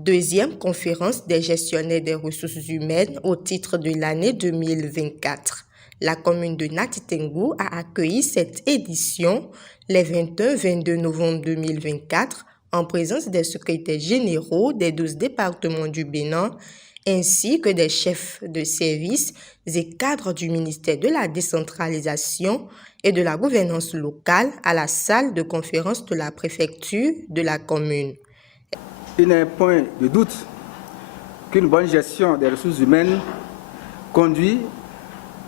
Deuxième conférence des gestionnaires des ressources humaines au titre de l'année 2024. La commune de Nati Tengou a accueilli cette édition les 21-22 novembre 2024 en présence des secrétaires généraux des 12 départements du Bénin ainsi que des chefs de service et cadres du ministère de la décentralisation et de la gouvernance locale à la salle de conférence de la préfecture de la commune. Il n'est point de doute qu'une bonne gestion des ressources humaines conduit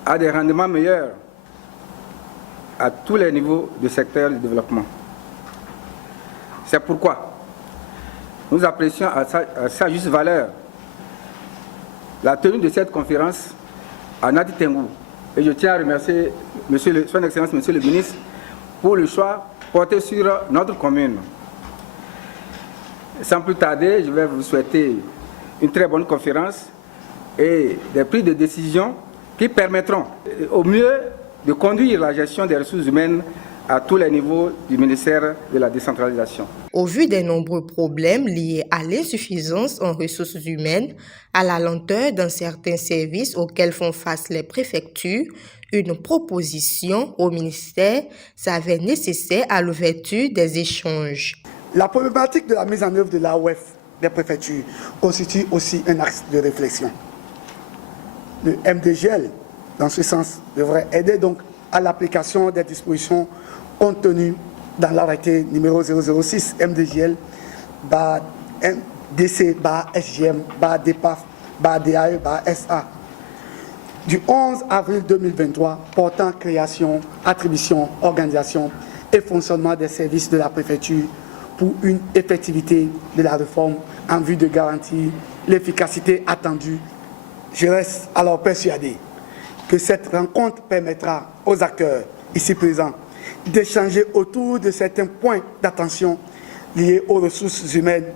à des rendements meilleurs à tous les niveaux du secteur du développement. C'est pourquoi nous apprécions à sa juste valeur la tenue de cette conférence à Nati Tengou. Et je tiens à remercier Son Excellence, Monsieur le Ministre, pour le choix porté sur notre commune. Sans plus tarder, je vais vous souhaiter une très bonne conférence et des prises de décision qui permettront au mieux de conduire la gestion des ressources humaines à tous les niveaux du ministère de la décentralisation. Au vu des nombreux problèmes liés à l'insuffisance en ressources humaines, à la lenteur dans certains services auxquels font face les préfectures, une proposition au ministère s'avère nécessaire à l'ouverture des échanges. La problématique de la mise en œuvre de l'AOF des préfectures constitue aussi un axe de réflexion. Le MDGL, dans ce sens, devrait aider donc à l'application des dispositions contenues dans l'arrêté numéro 006 MDGL DC SGM DPAF DAE SA du 11 avril 2023 portant création, attribution, organisation et fonctionnement des services de la préfecture pour une effectivité de la réforme en vue de garantir l'efficacité attendue. Je reste alors persuadé que cette rencontre permettra aux acteurs ici présents d'échanger autour de certains points d'attention liés aux ressources humaines,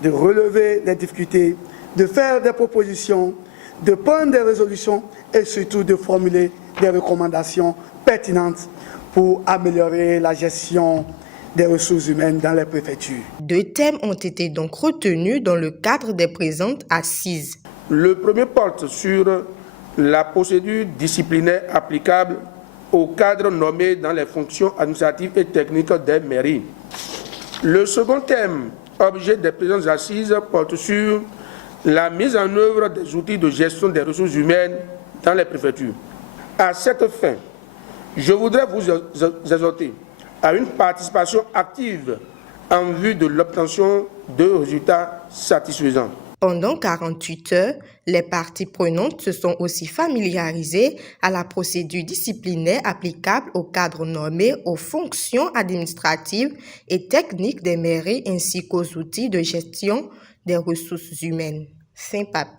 de relever les difficultés, de faire des propositions, de prendre des résolutions et surtout de formuler des recommandations pertinentes pour améliorer la gestion des ressources humaines dans les préfectures. 2 thèmes ont été donc retenus dans le cadre des présentes assises. Le premier porte sur la procédure disciplinaire applicable aux cadres nommés dans les fonctions administratives et techniques des mairies. Le second thème, objet des présentes assises, porte sur la mise en œuvre des outils de gestion des ressources humaines dans les préfectures. À cette fin, je voudrais vous exhorter à une participation active en vue de l'obtention de résultats satisfaisants. Pendant 48 heures, les parties prenantes se sont aussi familiarisées à la procédure disciplinaire applicable aux cadres nommés aux fonctions administratives et techniques des mairies ainsi qu'aux outils de gestion des ressources humaines. Fin papier.